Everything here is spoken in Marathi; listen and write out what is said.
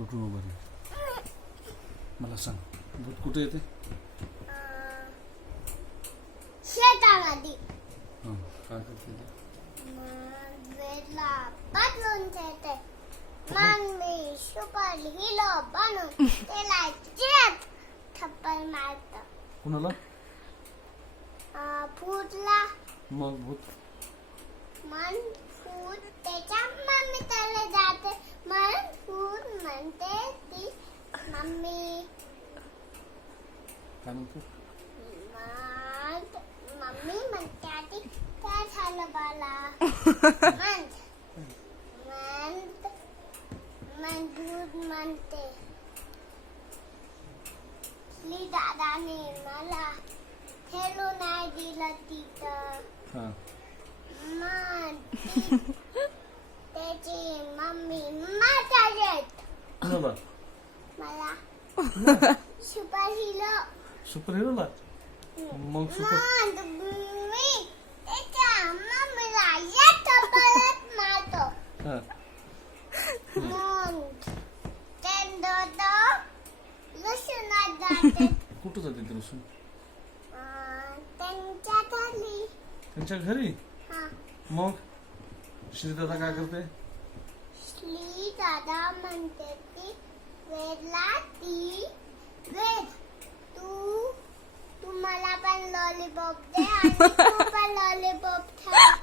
उठून उभं राहा. मला सांग, भूत कुठे येते? शेतामध्ये. हां, काय करते ते? मग वेळेला बदलून ठेवते. मग मी सुपारी हिलो बनवून त्याला चेत थप्पड मारतो. कुणाला? फूटला. मग भूत मन फूट त्याच्या मम्मी त्याला जाते. मन फूट म्हणते ती मम्मी. काय म्हणतो? मग मम्मी म्हणते आधी काय झालं बाला. मन भूत म्हणते ली दादाने मला खेळू नाही दिलं तिथं. हां, मग त्याची मम्मी मारत कुणाला? मला सुपर हिरो. सुपर हिरोला? मग सुपर मग मी त्याच्या मम्मीला एक थप्पड मारतो. हां, मग त्यांना लसूण जाते. कुठं जाते ते रुसून? त्यांच्या घरी. त्यांच्या घरी? हा. मग श्रीदादा काय करते? श्री दादा म्हणते ती वेदला ती वेद तू मला पण लॉलीपॉप दे आणि तू पण लॉलीपॉप खा.